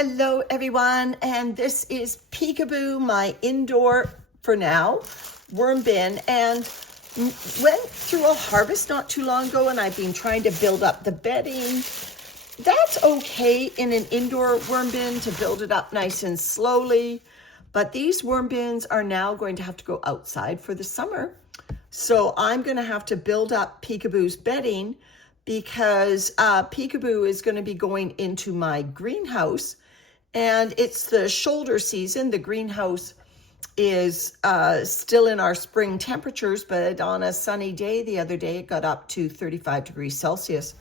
Hello everyone, and this is Peekaboo, my indoor, for now, worm bin, and went through a harvest not too long ago, and I've been trying to build up the bedding. That's okay in an indoor worm bin to build it up nice and slowly, but these worm bins are now going to have to go outside for the summer. So I'm going to have to build up Peekaboo's bedding because Peekaboo is going to be going into my greenhouse, and it's the shoulder season. The greenhouse is still in our spring temperatures, but on a sunny day the other day, it got up to 35 degrees Celsius.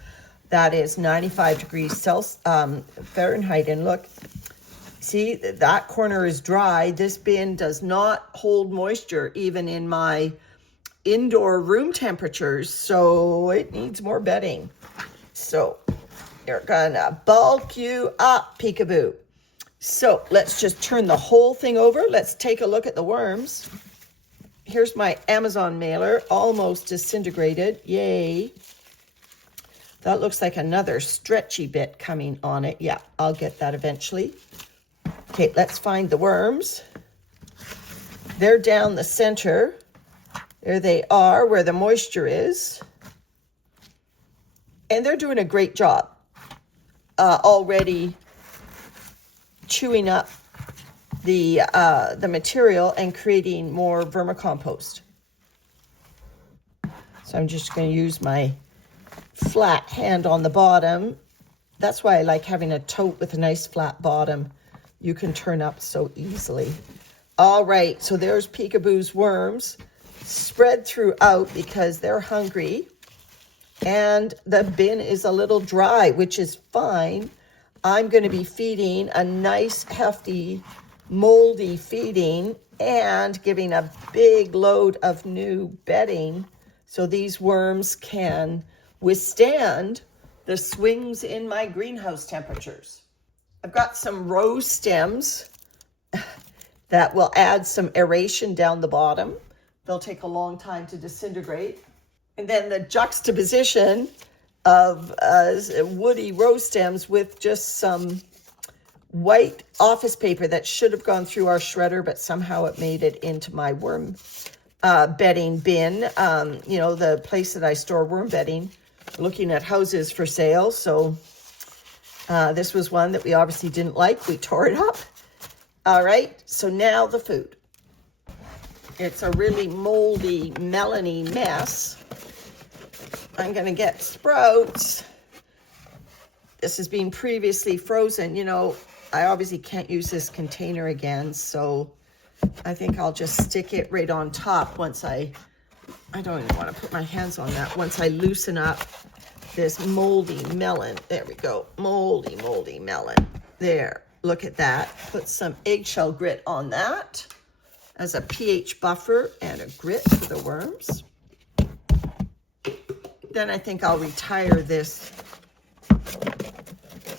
That is 95 degrees Fahrenheit. And look, see, that corner is dry. This bin does not hold moisture even in my indoor room temperatures, so it needs more bedding. So you're gonna bulk you up, Peekaboo. So let's just turn the whole thing over. Let's take a look at the worms. Here's my Amazon mailer, almost disintegrated. Yay. That looks like another stretchy bit coming on it. Yeah, I'll get that eventually. Okay, let's find the worms. They're down the center. There they are, where the moisture is. And they're doing a great job already chewing up the material and creating more vermicompost. So I'm just going to use my flat hand on the bottom. That's why I like having a tote with a nice flat bottom. You can turn up so easily. All right, so there's Peekaboo's worms spread throughout because they're hungry, and the bin is a little dry, which is fine. I'm going to be feeding a nice hefty moldy feeding and giving a big load of new bedding so these worms can withstand the swings in my greenhouse temperatures. I've got some rose stems that will add some aeration down the bottom. They'll take a long time to disintegrate. And then the juxtaposition of woody rose stems with just some white office paper that should have gone through our shredder, but somehow it made it into my worm bedding bin. You know, the place that I store worm bedding, looking at houses for sale. So this was one that we obviously didn't like. We tore it up. All right, so now the food. It's a really moldy, melony mess. I'm going to get sprouts. This has been previously frozen. You know, I obviously can't use this container again, so I think I'll just stick it right on top once I don't even want to put my hands on that. Once I loosen up this moldy melon. There we go. Moldy, moldy melon. There. Look at that. Put some eggshell grit on that as a pH buffer and a grit for the worms. Then I think I'll retire this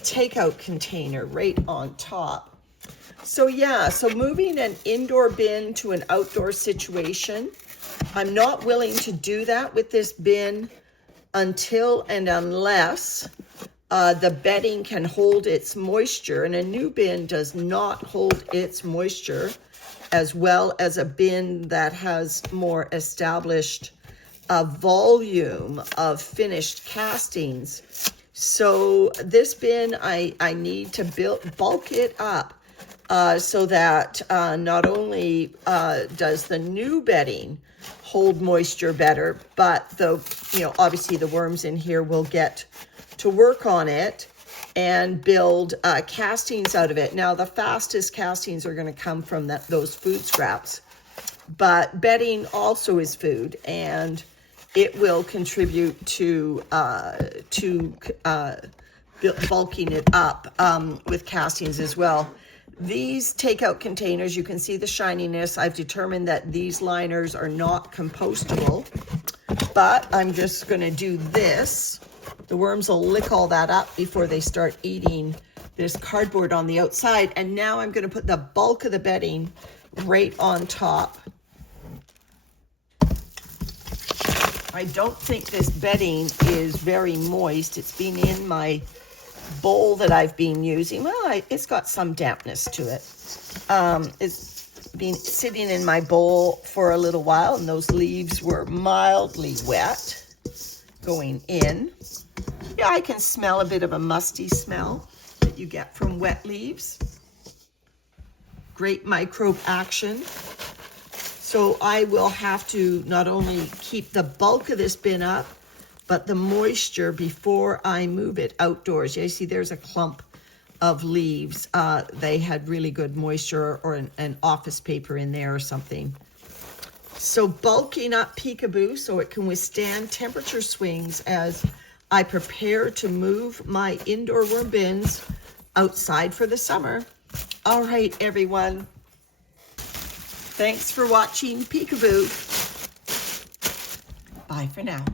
takeout container right on top. So yeah, so moving an indoor bin to an outdoor situation, I'm not willing to do that with this bin until and unless the bedding can hold its moisture, and a new bin does not hold its moisture as well as a bin that has more established volume of finished castings. So this bin, I need to bulk it up so that not only does the new bedding hold moisture better, but obviously the worms in here will get to work on it and build castings out of it. Now, the fastest castings are going to come from those food scraps, but bedding also is food, and it will contribute to bulking it up with castings as well. These takeout containers, you can see the shininess. I've determined that these liners are not compostable, but I'm just going to do this. The worms will lick all that up before they start eating this cardboard on the outside. And now I'm going to put the bulk of the bedding right on top. I don't think this bedding is very moist. It's been in my bowl that I've been using, well, it's got some dampness to it. It's been sitting in my bowl for a little while, and those leaves were mildly wet going in. Yeah, I can smell a bit of a musty smell that you get from wet leaves. Great microbe action. So I will have to not only keep the bulk of this bin up, but the moisture before I move it outdoors. You see, there's a clump of leaves. They had really good moisture, or an office paper in there or something. So bulking up Peekaboo so it can withstand temperature swings as I prepare to move my indoor worm bins outside for the summer. All right, everyone. Thanks for watching Peekaboo. Bye for now.